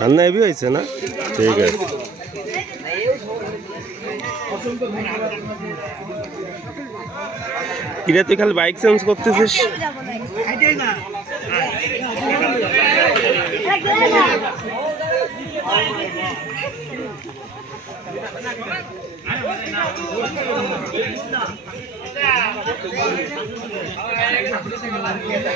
রান্না এবি হয়েছে না? ঠিক আছে। কিরা তুই খালি বাইক চেঞ্জ করতেছিস? না লাগলাই না